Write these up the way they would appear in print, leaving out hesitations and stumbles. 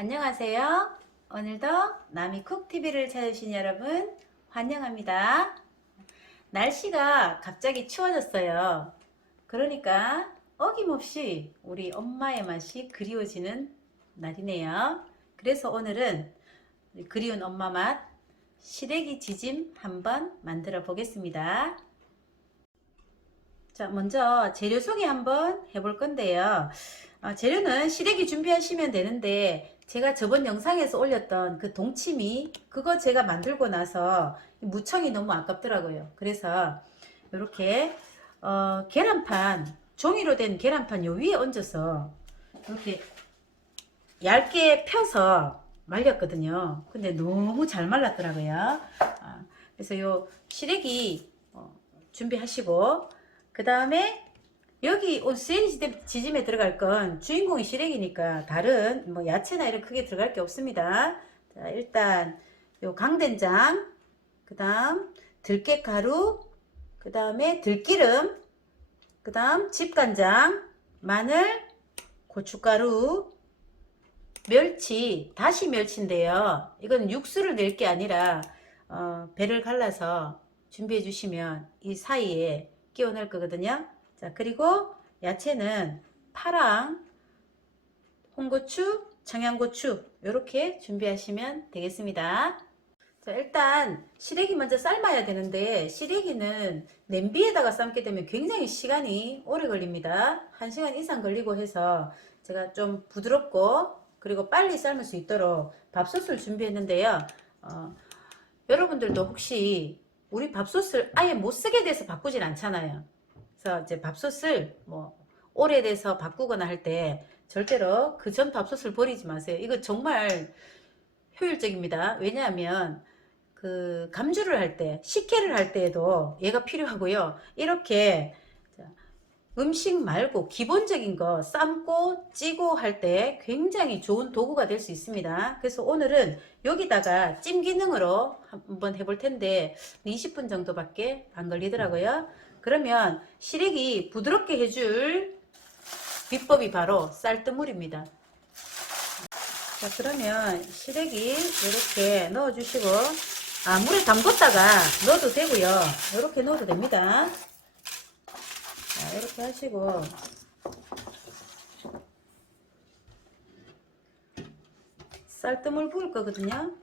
안녕하세요. 오늘도 나미쿡TV를 찾으신 여러분 환영합니다. 날씨가 갑자기 추워졌어요. 그러니까 어김없이 우리 엄마의 맛이 그리워지는 날이네요. 그래서 오늘은 그리운 엄마 맛 시래기 지짐 한번 만들어 보겠습니다. 자, 먼저 재료 소개 한번 해볼 건데요. 재료는 시래기 준비하시면 되는데 제가 저번 영상에서 올렸던 그 동치미 그거 제가 만들고 나서 무청이 너무 아깝더라고요. 그래서 이렇게 계란판, 종이로 된 계란판 요 위에 얹어서 이렇게 얇게 펴서 말렸거든요. 근데 너무 잘 말랐더라고요. 그래서 요 시래기 준비하시고, 그 다음에 여기 시래기 지짐에 들어갈 건 주인공이 시래기니까 다른 뭐 야채나 이런 크게 들어갈 게 없습니다. 자, 일단 요 강된장, 그 다음 들깨가루, 그 다음에 들기름, 그 다음 집간장, 마늘, 고춧가루, 멸치, 다시 멸치인데요. 이건 육수를 낼 게 아니라 배를 갈라서 준비해 주시면 이 사이에 끼워 넣을 거거든요. 자, 그리고 야채는 파랑, 홍고추, 청양고추 이렇게 준비하시면 되겠습니다. 자, 일단 시래기 먼저 삶아야 되는데 시래기는 냄비에다가 삶게 되면 굉장히 시간이 오래 걸립니다. 1시간 이상 걸리고 해서 제가 좀 부드럽고 그리고 빨리 삶을 수 있도록 밥솥을 준비했는데요. 여러분들도 혹시 우리 밥솥을 아예 못 쓰게 돼서 바꾸진 않잖아요. 그래서 이제 밥솥을 뭐 오래돼서 바꾸거나 할 때 절대로 그 전 밥솥을 버리지 마세요. 이거 정말 효율적입니다. 왜냐하면 그 감주를 할 때, 식혜를 할 때에도 얘가 필요하고요. 이렇게 음식 말고 기본적인 거 삶고 찌고 할 때 굉장히 좋은 도구가 될 수 있습니다. 그래서 오늘은 여기다가 찜 기능으로 한번 해볼 텐데 20분 정도밖에 안 걸리더라고요. 그러면 시래기 부드럽게 해줄 비법이 바로 쌀뜨물입니다. 자, 그러면 시래기 이렇게 넣어주시고, 물에 담궜다가 넣어도 되고요. 이렇게 넣어도 됩니다. 자, 이렇게 하시고, 쌀뜨물 부을 거거든요.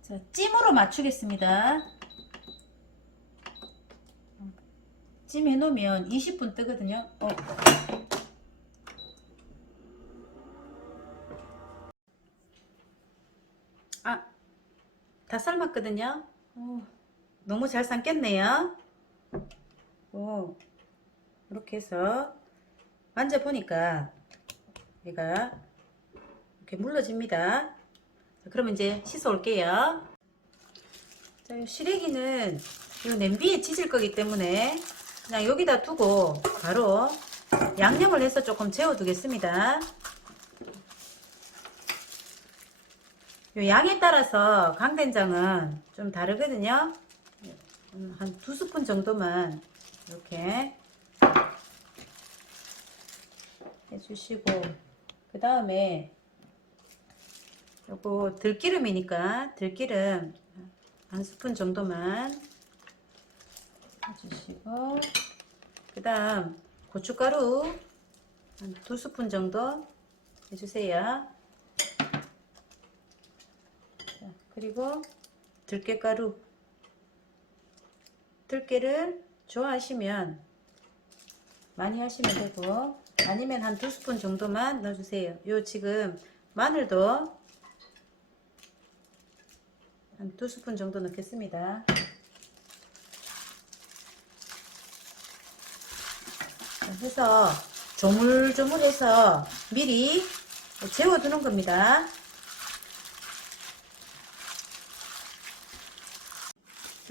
자, 찜으로 맞추겠습니다. 찜 해놓으면 20분 뜨거든요. 다 삶았거든요. 너무 잘 삶겠네요. 이렇게 해서 만져보니까 얘가 이렇게 물러집니다. 자, 그러면 이제 씻어 올게요. 자, 이 시래기는 이 냄비에 지질 거기 때문에 그냥 여기다 두고 바로 양념을 해서 조금 재워 두겠습니다. 이 양에 따라서 강된장은 좀 다르거든요. 한 2스푼 정도만 이렇게 해주시고, 그 다음에 요거 들기름이니까 들기름 1스푼 정도만 해주시고, 그 다음 고춧가루 한 2스푼 정도 해주세요. 자, 그리고 들깨가루, 들깨를 좋아하시면 많이 하시면 되고 아니면 한 2스푼 정도만 넣어주세요. 요 지금 마늘도 한 2스푼 정도 넣겠습니다. 해서 조물조물해서 미리 재워두는 겁니다.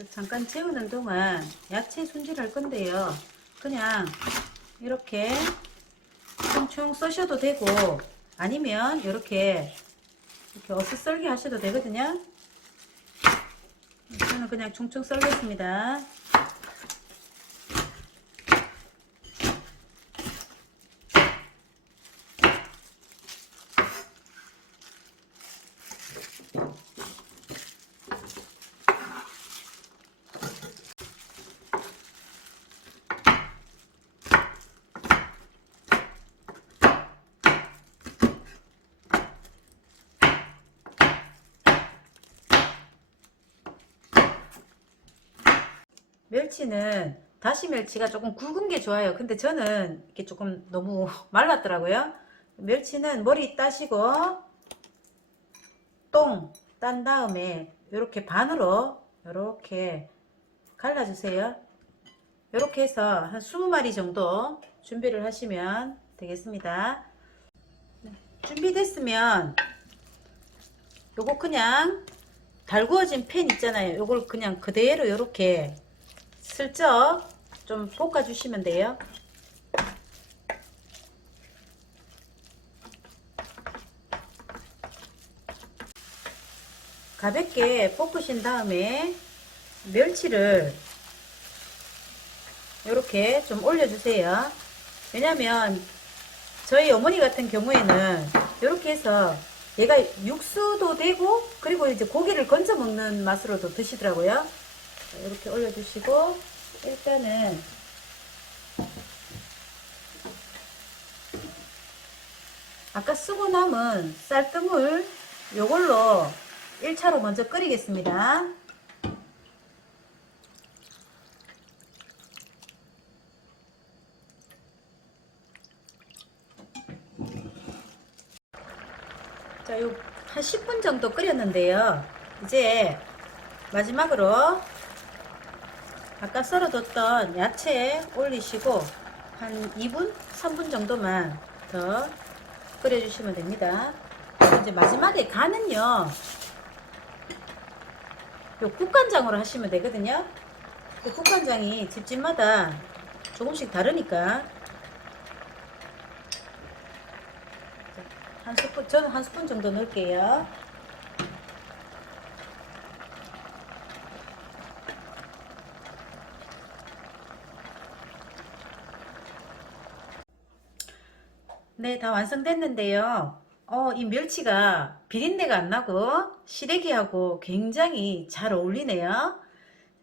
잠깐 재우는 동안 야채 손질할 건데요. 그냥 이렇게 총총 써셔도 되고 아니면 이렇게 어슷썰기 하셔도 되거든요. 저는 그냥 총총 썰겠습니다. 멸치는 다시 멸치가 조금 굵은 게 좋아요. 근데 저는 이게 조금 너무 말랐더라고요. 멸치는 머리 따시고 똥 딴 다음에 이렇게 반으로 이렇게 갈라주세요. 이렇게 해서 한 20마리 정도 준비를 하시면 되겠습니다. 준비됐으면 요거 그냥 달구어진 팬 있잖아요. 요걸 그냥 그대로 이렇게 슬쩍 좀 볶아 주시면 돼요. 가볍게 볶으신 다음에 멸치를 이렇게 좀 올려주세요. 왜냐면 저희 어머니 같은 경우에는 이렇게 해서 얘가 육수도 되고 그리고 이제 고기를 건져 먹는 맛으로도 드시더라고요. 이렇게 올려주시고 일단은 아까 쓰고 남은 쌀뜨물 요걸로 1차로 먼저 끓이겠습니다. 자, 요 한 10분 정도 끓였는데요. 이제 마지막으로 아까 썰어뒀던 야채 올리시고 한 2분, 3분 정도만 더 끓여주시면 됩니다. 이제 마지막에 간은요, 요 국간장으로 하시면 되거든요. 그 국간장이 집집마다 조금씩 다르니까 한 스푼, 저는 한 스푼 정도 넣을게요. 네, 다 완성됐는데요. 이 멸치가 비린내가 안 나고 시래기하고 굉장히 잘 어울리네요.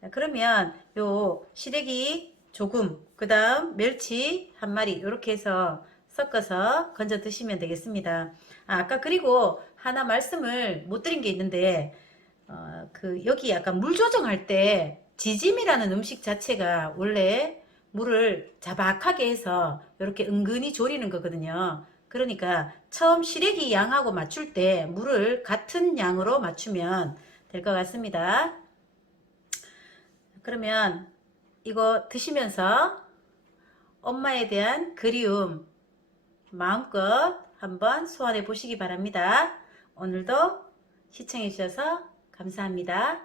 자, 그러면 요 시래기 조금, 그 다음 멸치 한 마리 이렇게 해서 섞어서 건져 드시면 되겠습니다. 아까 그리고 하나 말씀을 못 드린 게 있는데 여기 약간 물 조정할 때 지짐이라는 음식 자체가 원래 물을 자박하게 해서 이렇게 은근히 졸이는 거거든요. 그러니까 처음 시래기 양하고 맞출 때 물을 같은 양으로 맞추면 될 것 같습니다. 그러면 이거 드시면서 엄마에 대한 그리움 마음껏 한번 소환해 보시기 바랍니다. 오늘도 시청해 주셔서 감사합니다.